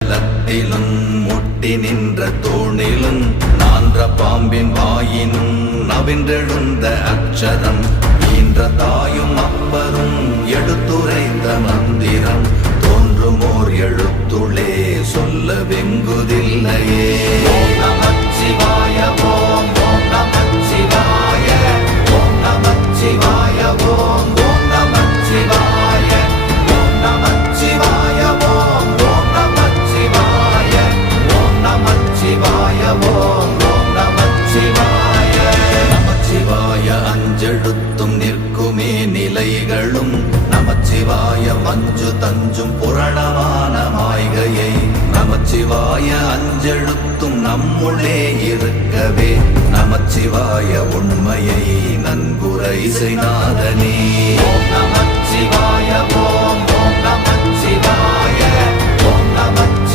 லத்திலும் முட்டி நின்ற தூணிலும் நான்ற பாம்பின் வாயினும் நவின்றெழுந்த அக்ஷரம் ஈன்ற தாயும் அப்பரும் எடுத்துரைத்த மந்திரம் தோன்றுமோர் எழுத்துளே சொல்ல வெங்குதில்லையே. ஓம் நமச்சிவாய ஓம் ஓம் நமச்சிவாய ஓம் நமச்சிவாய ஓம் ஓம் நமச்சிவாய ஓம் நமச்சிவாய ஓம் ஓம் நமச்சிவாய ஓம் நமச்சிவாய ஓம் ஓம் நமச்சிவாய. நமச்சிவாய அஞ்செழுத்தும் நிற்குமே நிலைகளும் நமச்சிவாய மஞ்சு தஞ்சும் புரணமான மாய்கையை நமச்சிவாய அஞ்செழுத்தும் நம்முள்ளே இருக்கவே நமச்சிவாய உண்மையை நன்குரை செய்நாதனே. ஓம் நமச்சிவாய